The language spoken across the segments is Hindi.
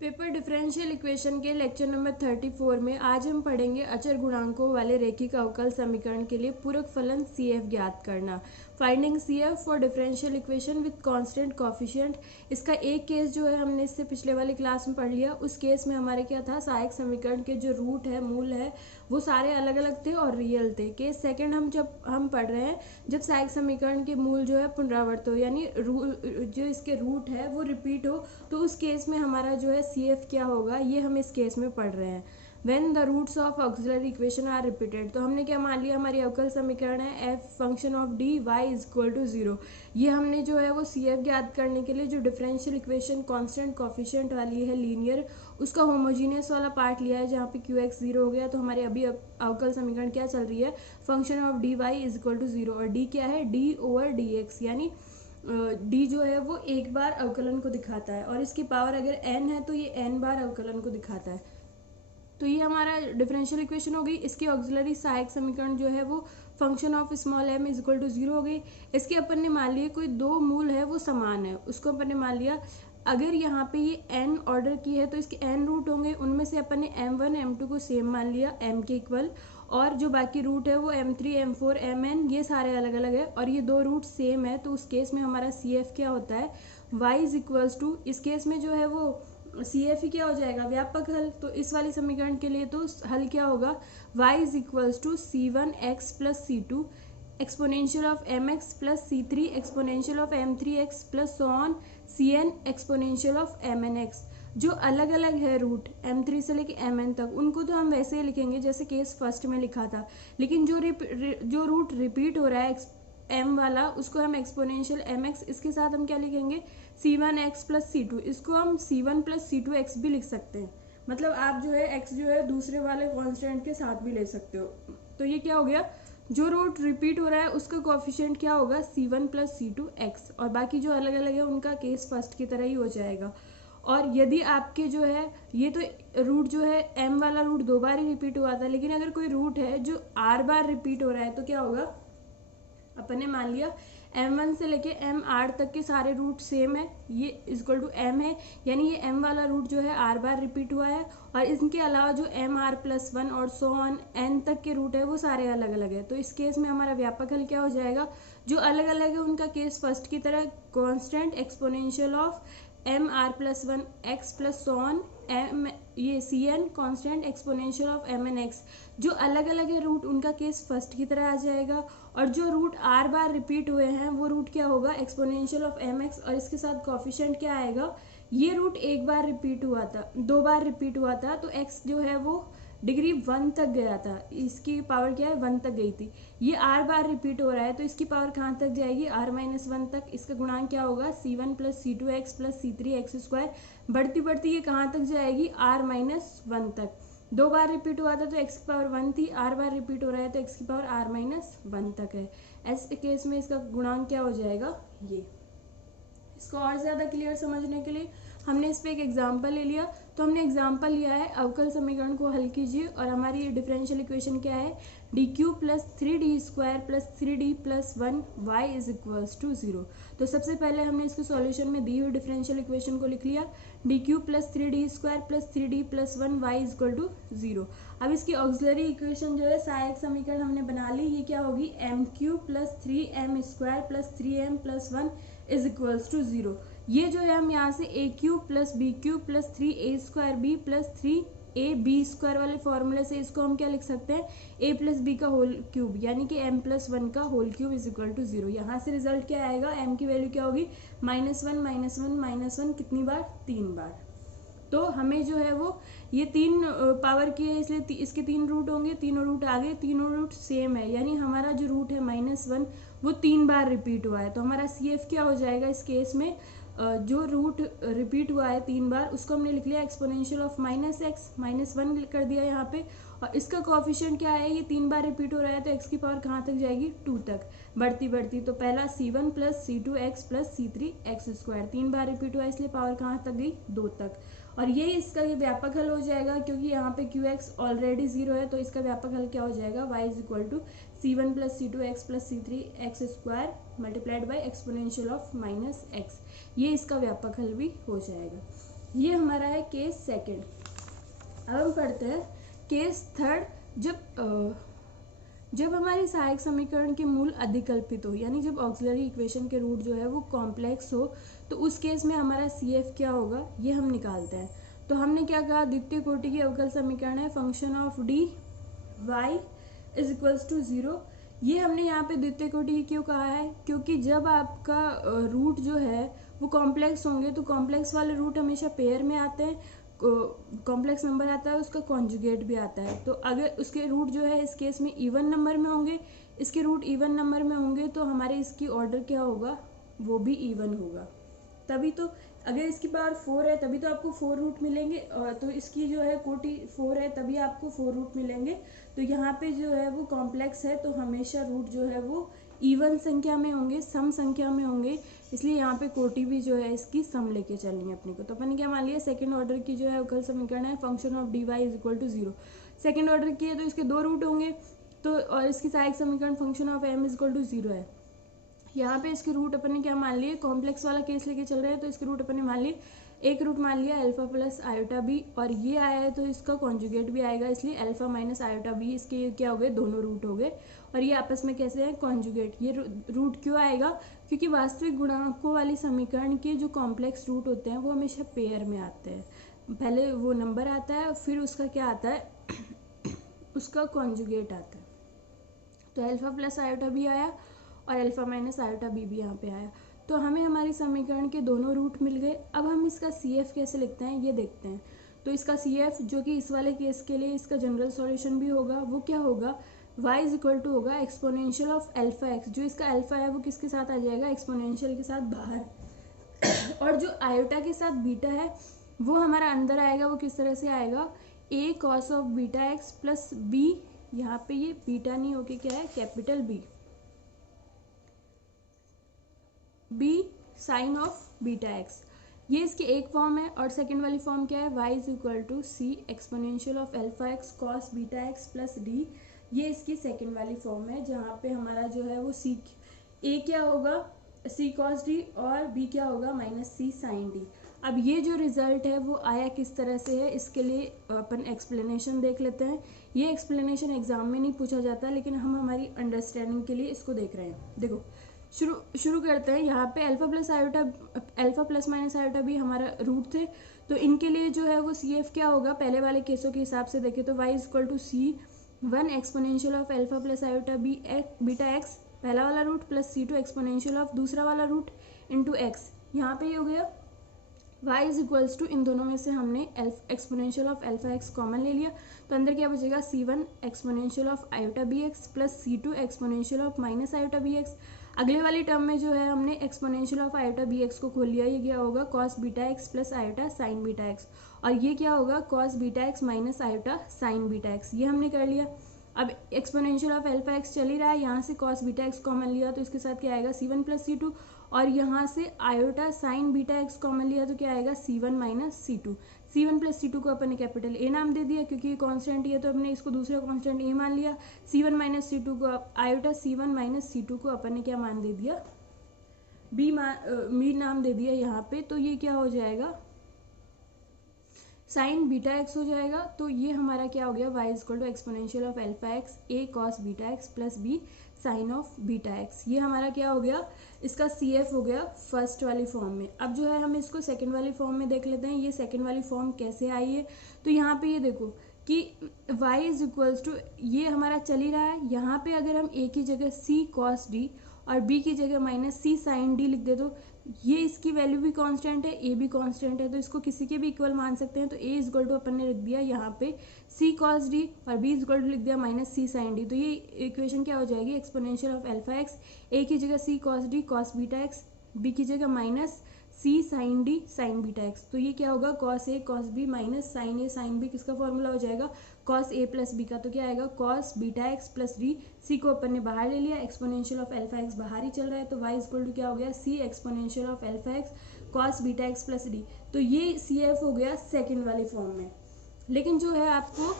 पेपर डिफरेंशियल इक्वेशन के लेक्चर नंबर 34 में आज हम पढ़ेंगे अचर गुणांकों वाले रैखिक अवकल समीकरण के लिए पूरक फलन CF ज्ञात करना। Finding CF for differential equation with constant coefficient. इसका एक केस जो है हमने इससे पिछले वाली क्लास में पढ़ लिया। उस केस में हमारे क्या था, सहायक समीकरण के जो रूट है, मूल है, वो सारे अलग अलग थे और रियल थे। केस सेकंड हम पढ़ रहे हैं जब सहायक समीकरण के मूल जो है पुनरावर्त हो, यानी जो इसके रूट है वो रिपीट हो, तो उस केस में हमारा जो है CF क्या होगा, ये हम इस केस में पढ़ रहे हैं। When the roots of auxiliary equation are repeated, तो हमने क्या मान लिया, हमारी अवकल समीकरण है f function of D y is equal to 0। ये हमने जो है वो CF ज्ञात करने के लिए जो डिफरेंशियल इक्वेशन कांस्टेंट कोफिशिएंट वाली है लीनियर, उसका होमोजीनियस वाला पार्ट लिया है जहाँ पे QX 0 हो गया। तो हमारे अभी अवकल समीकरण क्या चल रही है, function of D y is equal to 0, और d क्या है, d ओवर dx, यानी d जो है वो एक बार अवकलन को दिखाता है और इसकी पावर अगर n है तो ये n बार अवकलन को दिखाता है। तो ये हमारा डिफरेंशियल इक्वेशन हो गई। इसकी ऑक्सिलरी सहायक समीकरण जो है वो function of small m is equal to 0 हो गई। इसके अपन ने मान लिया कोई दो मूल है वो समान है, उसको अपन ने मान लिया। अगर यहाँ पे ये n ऑर्डर की है तो इसके n रूट होंगे, उनमें से अपन ने m1 m2 को सेम मान लिया m के इक्वल, और जो बाकी रूट है वो m3 m4 mn ये सारे अलग अलग है और ये दो रूट सेम है। तो उस केस में हमारा CF क्या होता है, y इज इक्वल्स टू, इस केस में जो है वो CF ही क्या हो जाएगा, व्यापक हल। तो इस वाली समीकरण के लिए तो हल क्या होगा, y is equals to C1x plus C2 exponential of mx plus C3 exponential of m3x plus so on Cn exponential of mnx। जो अलग अलग है रूट m3 से लेके mn तक, उनको तो हम वैसे ही लिखेंगे जैसे केस फर्स्ट में लिखा था, लेकिन जो रूट रिपीट हो रहा है m वाला, उसको हम एक्सपोनेंशियल mx, इसके साथ हम क्या लिखेंगे, C1x प्लस C2, इसको हम C1 प्लस C2x भी लिख सकते हैं। मतलब आप जो है x जो है दूसरे वाले कांस्टेंट के साथ भी ले सकते हो। तो ये क्या हो गया, जो रूट रिपीट हो रहा है उसका कोएफिशिएंट क्या होगा, C1 प्लस C2x, और बाकी जो अलग अलग है उनका केस फर्स्ट की तरह ही हो जाएगा। और यदि आपके जो है ये तो रूट जो है m वाला रूट दो बार ही रिपीट हुआ था, लेकिन अगर कोई रूट है जो r बार रिपीट हो रहा है तो क्या होगा, अपन ने मान लिया m1 से लेके mr तक के सारे रूट सेम है, ये इक्वल टू m है, यानी ये m वाला रूट जो है r बार रिपीट हुआ है, और इनके अलावा जो mr प्लस 1 और सो ऑन n तक के रूट है वो सारे अलग अलग है। तो इस केस में हमारा व्यापक हल क्या हो जाएगा, जो अलग अलग है उनका केस फर्स्ट की तरह constant exponential of mr plus 1 x plus so on m, ये Cn constant exponential of mnx। जो अलग अलग है रूट उनका केस फर्स्ट की तरह आ जाएगा, और जो रूट r बार रिपीट हुए हैं वो रूट क्या होगा, एक्सपोनेंशियल ऑफ mx, और इसके साथ कोफिशिएंट क्या आएगा, ये रूट एक बार रिपीट हुआ था, दो बार रिपीट हुआ था, तो x जो है वो डिग्री 1 तक गया था, इसकी पावर क्या है 1 तक गई थी। ये r बार रिपीट हो रहा है तो इसकी पावर कहाँ तक जाएगी, r माइनस 1 तक। इसका गुणांक क्या होगा, C1 plus C2x plus C3x square, बढ़ती बढ़ती ये कहाँ तक जाएगी, r माइनस 1 तक। दो बार रिपीट हुआ था तो x की पावर 1 थी, r बार रिपीट हो रहा है तो x की पावर r माइनस 1 तक है। ऐसे केस में इसका गुणांक क्या हो जाएगा, ये। इसको और ज़्यादा क्लियर समझने के लिए हमने इस पर एक एग्जाम्पल ले लिया। तो हमने एग्जाम्पल लिया है, अवकल समीकरण को हल कीजिए, और हमारी डिफरेंशियल इक्वेशन क्या है, dq plus 3d square plus 3d plus 1 y is equals to 0। तो सबसे पहले हमने इसके सॉल्यूशन में दी हुई डिफरेंशियल इक्वेशन को लिख लिया, dq plus 3d square plus 3d plus 1 y is equal to 0। अब इसकी ऑक्सिलरी इक्वेशन जो है सहायक समीकरण हमने बना ली, ये क्या होगी, m³ plus 3m square plus 3m plus 1 is equals to 0। ये जो है हम यहाँ से a³ plus b³ plus 3a square b plus 3ab square वाले फॉर्मूले से इसको हम क्या लिख सकते हैं, a प्लस b का होल क्यूब, यानी कि m प्लस 1 का whole cube is equal to 0। यहाँ से रिजल्ट क्या आएगा, m की वैल्यू क्या होगी, -1 -1 -1 कितनी बार, 3 बार। तो हमें जो है वो ये 3 पावर की है, इसलिए इसके 3 रूट होंगे, तीनों रूट आ गए, तीनों रूट सेम है, यानी हमारा जो रूट है -1 वो 3 बार रिपीट हुआ है। तो हमारा CF क्या हो जाएगा इस केस में, जो रूट रिपीट हुआ है 3 बार उसको हमने लिख लिया एक्सपोनेंशियल ऑफ -x, -1 कर दिया यहाँ पे, और इसका कोएफिशिएंट क्या है, ये 3 बार रिपीट हो रहा है तो x की पावर कहाँ तक जाएगी, 2 तक, बढ़ती बढ़ती। तो पहला C1 plus C2x plus C3x square, 3 बार रिपीट हुआ इसलिए पावर कहाँ तक गई, 2 तक। और ये इसका ये व्यापक हल हो जाएगा, क्योंकि यहाँ पे QX ऑलरेडी 0 है, तो इसका व्यापक हल क्या हो जाएगा, y is equal to C1 plus C2x plus C3x square multiplied by exponential of -x। ये इसका व्यापक हल भी हो जाएगा। ये हमारा है केस सेकंड। अब हम पढ़ते हैं केस थर्ड। जब हमारी सहायक समीकरण के मूल अधिकल्पित हो, यानी जब ऑक्सिलरी इक्वेशन के रूट जो है वो कॉम्प्लेक्स हो, तो उस केस में हमारा CF क्या होगा ये हम निकालते हैं। तो हमने क्या कहा, द्वितीय कोटि की अवकल समीकरण है function of D y is equals to 0। ये हमने यहाँ पे द्वितीय कोटि की क्यों कहा है, क्योंकि जब आपका रूट जो है वो कॉम्प्लेक्स होंगे तो कॉम्प्लेक्स वाले रूट हमेशा पेयर में आते हैं, कॉम्प्लेक्स नंबर आता है उसका कॉन्जुगेट भी आता है। तो अगर उसके रूट जो है इस केस में इवन नंबर में होंगे, इसके रूट इवन नंबर में होंगे, तो हमारे इसकी ऑर्डर क्या होगा, वो भी इवन होगा। तभी तो अगर इसकी पावर 4 है तभी तो आपको 4 रूट मिलेंगे, तो इसकी जो है कोटि 4 है तभी आपको 4 रूट मिलेंगे। तो यहाँ पे जो है वो कॉम्प्लेक्स है तो हमेशा रूट जो है वो इवन संख्या में होंगे, सम संख्या में होंगे, इसलिए यहाँ पे कोटि भी जो है इसकी सम लेके चलनी है अपने को। तो अपन ने क्या मान लिया, सेकंड ऑर्डर की जो है अवकल समीकरण है function of D y is equal to 0। Second order की है तो इसके 2 रूट होंगे, तो और इसकी सहायक समीकरण function of m is equal to 0 है। यहाँ पे इसके रूट अपन ने क्या मान लिए, कॉम्प्लेक्स वाला केस लेके चल रहे हैं तो इसके रूट अपन ने मान लिए, एक रूट मान लिया अल्फा प्लस आयोटा बी, और ये आया है तो इसका कॉन्जुगेट भी आएगा, इसलिए अल्फा माइनस आयोटा बी, इसके क्या हो गए, दोनों रूट हो गए। और ये आपस में कैसे हैं, कॉन्जुगेट। ये रूट क्यों आएगा, क्योंकि वास्तविक गुणांकों वाली समीकरण के जो कॉम्प्लेक्स रूट होते हैं वो हमेशा पेयर में आते हैं। पहले वो नंबर आता है फिर उसका क्या आता है उसका कॉन्जुगेट आता है। तो अल्फा प्लस आयोटा बी आया और अल्फा माइनस आयोटा बी भी यहाँ पे आया, तो हमें हमारी समीकरण के दोनों रूट मिल गए। अब हम इसका CF कैसे लिखते हैं ये देखते हैं। तो इसका CF जो कि इस वाले केस के लिए इसका जनरल सॉल्यूशन भी होगा, वो क्या होगा, y इज इक्वल टू होगा एक्सपोनेंशियल ऑफ अल्फा एक्स। जो इसका अल्फा है वो किसके साथ आ जाएगा, एक्सपोनेंशियल के साथ बाहर और जो आयोटा के साथ बीटा है वो हमारा अंदर आएगा। वो किस तरह से आएगा, a cos of beta x plus b, यहाँ पे ये बीटा नहीं होके क्या है, capital B, B sine of beta x. ये इसकी एक फॉर्म है, और सेकंड वाली फॉर्म क्या है, y is equal to C exponential of alpha x cos beta x plus D. ये इसकी सेकंड वाली फॉर्म है, जहाँ पे हमारा जो है वो सी ए क्या होगा, सी कॉस डी, और बी क्या होगा, माइनस सी साइन डी। अब ये जो रिजल्ट है वो आया किस तरह से है, इसके लिए अपन एक्सप्लेनेशन देख लेते हैं। ये एक्सप्लेनेशन एग्जाम में नहीं पूछा जाता, लेकिन हम हमारी अंडरस्टैंडिंग के लिए इसको देख रहे हैं। देखो शुरू करते हैं। यहाँ पे अल्फा प्लस माइनस आयोटा भी हमारा रूट थे, तो इनके लिए जो है वो CF क्या होगा, पहले वाले केसों के हिसाब से देखें तो y is equal to C1 exponential of alpha plus iota beta x पहला वाला root plus C2 exponential of दूसरा वाला रूट इंटू एक्स। यहाँ पे ये हो गया y इज इक्वल्स टू, इन दोनों में से हमने exponential of alpha x common ले लिया, तो अंदर क्या बचेगा, C1 exponential of iota B x plus C2 exponential of minus iota B x. अगले वाली टर्म में जो है हमने exponential of iota B x को खोल लिया, ये क्या होगा, cos beta x plus iota sine beta x, और ये क्या होगा, cos beta x minus iota sine beta x. ये हमने कर लिया। अब एक्सपोनेंशियल ऑफ अल्फा एक्स चल ही रहा है, यहाँ से कॉस बीटा एक्स कॉमन लिया तो इसके साथ क्या आएगा, C1 प्लस C2, और यहाँ से iota sine beta x common लिया तो क्या आएगा, C1 minus C2। C1 plus C2 को अपन ने कैपिटल A नाम दे दिया, क्योंकि ये कॉन्स्टेंट ही है तो हमने इसको दूसरा कॉन्स्टेंट A मान लिया। C1 माइनस C2 को आयोटा C1 माइनस C2 को अपन ने क्या मान दे दिया, B नाम दे दिया यहाँ पे। तो ये क्या हो जाएगा, साइन बीटा एक्स हो जाएगा। तो ये हमारा क्या हो गया, y is equal to exponential of alpha x a cos beta x plus b sine of beta x. ये हमारा क्या हो गया, इसका CF हो गया फर्स्ट वाली फॉर्म में। अब जो है हम इसको सेकंड वाली फॉर्म में देख लेते हैं, ये सेकंड वाली फॉर्म कैसे आई है। तो यहाँ पे ये देखो कि y इज इक्वल्स टू, ये हमारा चल ही रहा है, यहाँ पे अगर हम a की जगह c कॉस d और b की जगह माइनस c साइन d लिख दे तो ये इसकी वैल्यू भी कांस्टेंट है, a भी कांस्टेंट है, तो इसको किसी के भी इक्वल मान सकते हैं। तो a इज इक्वल टू अपन ने लिख दिया यहाँ पे c कॉस d और b इज इक्वल टू लिख दिया माइनस c साइन d। तो ये इक्वेशन क्या हो जाएगी, exponential of alpha x, a की जगह c cos d cos beta x, b की जगह minus c sine d sine beta x. तो ये क्या होगा, cos a cos b minus sine a sine b, किसका फॉर्मूला हो जाएगा, कॉस a प्लस b का। तो क्या आएगा, cos beta x plus d, c को अपन ने बाहर ले लिया, एक्सपोनेंशियल ऑफ अल्फा एक्स बाहर ही चल रहा है, तो y इक्वल टू क्या हो गया, c exponential of alpha x cos beta x plus d। तो ये CF हो गया सेकेंड वाली फॉर्म में। लेकिन जो है आपको,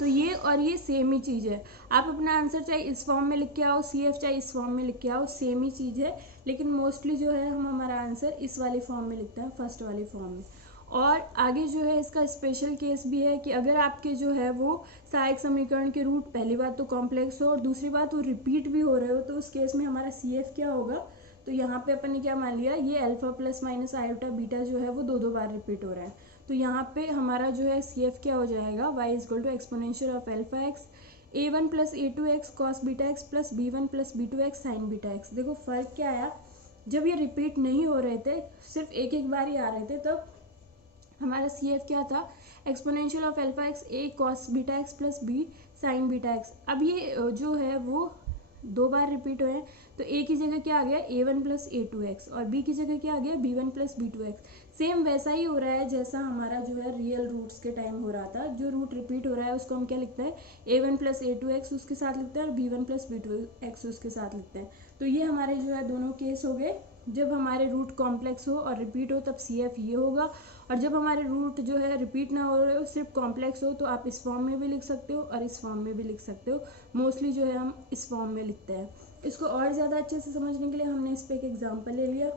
तो ये और ये सेम ही चीज़ है, आप अपना आंसर चाहे इस फॉर्म में लिख के आओ, CF चाहे इस फॉर्म में लिख के आओ, सेम ही चीज़ है। लेकिन मोस्टली जो है हम हमारा आंसर इस वाली फॉर्म में लिखते हैं, फर्स्ट वाली फॉर्म में। और आगे जो है इसका स्पेशल केस भी है कि अगर आपके जो है वो सहायक समीकरण के रूट पहली बात तो कॉम्प्लेक्स हो और दूसरी बात वो रिपीट भी हो रहे हो, तो उस केस में हमारा CF क्या होगा, तो यहाँ पे अपन ने क्या मान लिया, ये alpha plus minus iota beta जो है वो दो बार रिपीट हो रहा है। तो यहाँ पे हमारा जो है CF क्या हो जाएगा, y equal to exponential of alpha x a1 plus a2x cos beta x plus b1 plus b2x sine beta x. देखो फर्क क्या आया, जब ये रिपीट नहीं हो रहे थे, सिर्फ एक एक बार ही आ रहे थे, तो हमारा CF क्या था, exponential of alpha x a cos beta x plus b sign beta x. अब ये जो है वो दो बार रिपीट हुए हैं, तो a की जगह क्या आ गया a1 प्लस a2x और b की जगह क्या आ गया b1 प्लस b2x। सेम वैसा ही हो रहा है जैसा हमारा जो है रियल रूट्स के टाइम हो रहा था। जो रूट रिपीट हो रहा है उसको हम क्या लिखते हैं, a1 प्लस a2x उसके साथ लिखते हैं और b1 प्लस b2x उसके साथ लिखते हैं। तो ये हमारे जो है दोनों केस हो गए। जब हमारे रूट कॉम्प्लेक्स हो और रिपीट हो तब CF ये होगा, और जब हमारे रूट जो है रिपीट ना हो रहे हो सिर्फ कॉम्प्लेक्स हो तो आप इस फॉर्म में भी लिख सकते हो और इस फॉर्म में भी लिख सकते हो। मोस्टली जो है हम इस फॉर्म में लिखते हैं। इसको और ज़्यादा अच्छे से समझने के लिए हमने इस पर एक एग्जाम्पल ले लिया।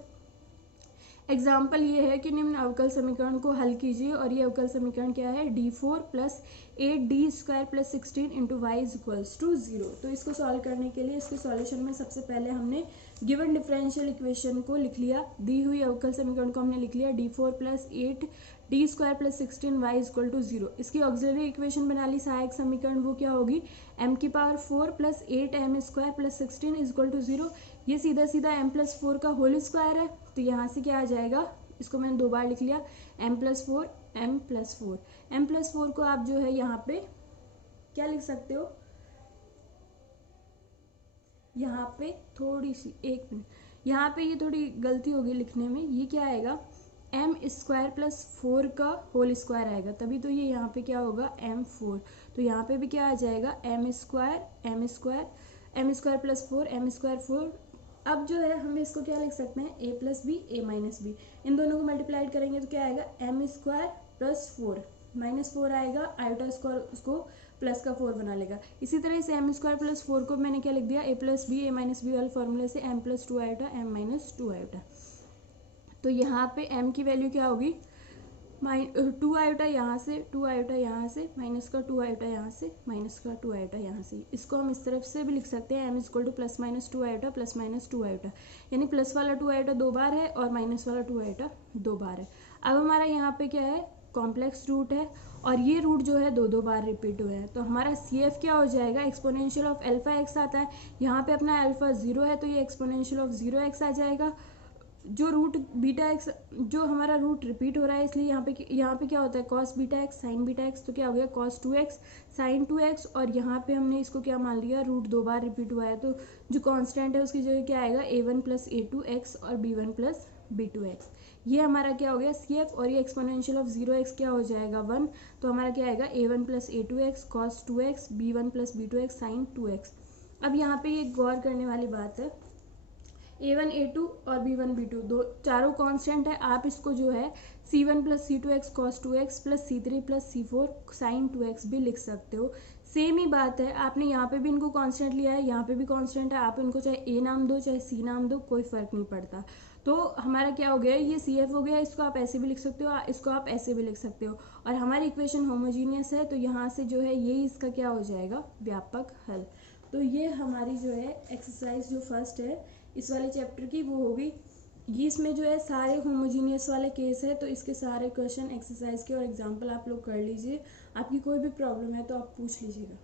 एग्जाम्पल ये है कि निम्न अवकल समीकरण को हल कीजिए और ये अवकल समीकरण क्या है, d4 plus 8d square plus 16 into y is equals to 0। तो इसको सॉल्व करने के लिए इसके सॉल्यूशन में सबसे पहले हमने गिवन डिफरेंशियल इक्वेशन को लिख लिया। दी हुई अवकल समीकरण को हमने लिख लिया d4 plus 8d square plus 16 y is equal to 0। इसकी ऑक्सिलरी इक्वेशन बना ली सहायक समीकरण, वो क्या होगी, m की power 4 plus 8m square plus 16 is equal to 0। ये सीधा सीधा m प्लस 4 का होल स्क्वायर है, तो यहाँ से क्या आ जाएगा, इसको मैंने दो बार लिख लिया, m plus 4 m plus 4। m plus 4 को आप जो है यहाँ पे क्या लिख सकते हो, यहाँ पे थोड़ी सी एक मिनट, यहाँ पे ये थोड़ी गलती होगी लिखने में। ये क्या आएगा, m स्क्वायर प्लस 4 का होल स्क्वायर आएगा, तभी तो ये यहाँ पे क्या होगा m4। तो यहाँ पे भी क्या आ जाएगा m square plus 4 m square 4। अब जो है हम इसको क्या लिख सकते हैं, a plus B A minus B, इन दोनों को मल्टीप्लाइड करेंगे तो क्या आएगा, m स्क्वायर प्लस 4 माइनस 4 आएगा, आयोटा स्क्वायर उसको प्लस का 4 बना लेगा। इसी तरह से m स्क्वायर प्लस 4 को मैंने क्या लिख दिया, a plus B A minus B वाले फॉर्मूले से m plus 2 iota m minus 2 iota. तो यहाँ पे m की वैल्यू क्या होगी, 2 आयोटा यहाँ से, 2 आयोटा यहाँ से, माइनस का 2 आयोटा यहाँ से, माइनस का 2 आयोटा यहाँ से। इसको हम इस तरफ से भी लिख सकते हैं, m equal two plus minus 2 iota plus minus 2 iota, यानी प्लस वाला 2 आयोटा दो बार है और माइनस वाला 2 आयोटा दो बार है। अब हमारा यहाँ पे क्या है, कॉम्प्लेक्स रूट है और ये रूट जो है दो बार रिपीट हुए हैं, तो हमारा CF क्या हो जाएगा, एक्सपोनेंशियल ऑफ अल्फा एक्स आता है, यहाँ पे अपना अल्फा 0 है तो ये एक्सपोनेंशियल ऑफ 0x आ जाएगा। जो रूट बीटा एक्स, जो हमारा रूट रिपीट हो रहा है इसलिए यहाँ पे क्या होता है, cos beta x sign beta x, तो क्या हो गया कॉस 2x साइन 2x, और यहाँ पे हमने इसको क्या मान लिया, रूट दो बार रिपीट हुआ है तो जो कांस्टेंट है उसकी जगह क्या आएगा, a1 प्लस a2x और b1 प्लस b2x। ये हमारा क्या हो गया CF, और ये एक्सपोनेंशियल ऑफ 0x क्या हो जाएगा 1, तो हमारा क्या आएगा a1 plus a2x cos 2x b1 plus b2x sign 2x। अब यहाँ पे ये गौर करने वाली बात है, a1 a2 और b1 b2 दो चारों कांस्टेंट है, आप इसको जो है c1 plus c2x cos 2x plus c3 plus c4 sine 2x भी लिख सकते हो। सेम ही बात है, आपने यहाँ पे भी इनको कांस्टेंट लिया है, यहाँ पे भी कांस्टेंट है, आप इनको चाहे a नाम दो चाहे c नाम दो, कोई फर्क नहीं पड़ता। तो हमारा क्या हो गया, ये CF हो गया, इसको आप ऐसे भी लिख सकते हो, इसको आप ऐसे भी लिख सकते हो, और हमारी इक्वेशन होमोजीनियस है तो यहाँ से जो है यही इसका क्या हो जाएगा, व्यापक हल। तो ये हमारी जो है एक्सरसाइज जो फर्स्ट है इस वाले चैप्टर की वो होगी। ये इसमें जो है सारे होमोजीनियस वाले केस है, तो इसके सारे क्वेश्चन एक्सरसाइज के और एग्जाम्पल आप लोग कर लीजिए। आपकी कोई भी प्रॉब्लम है तो आप पूछ लीजिएगा।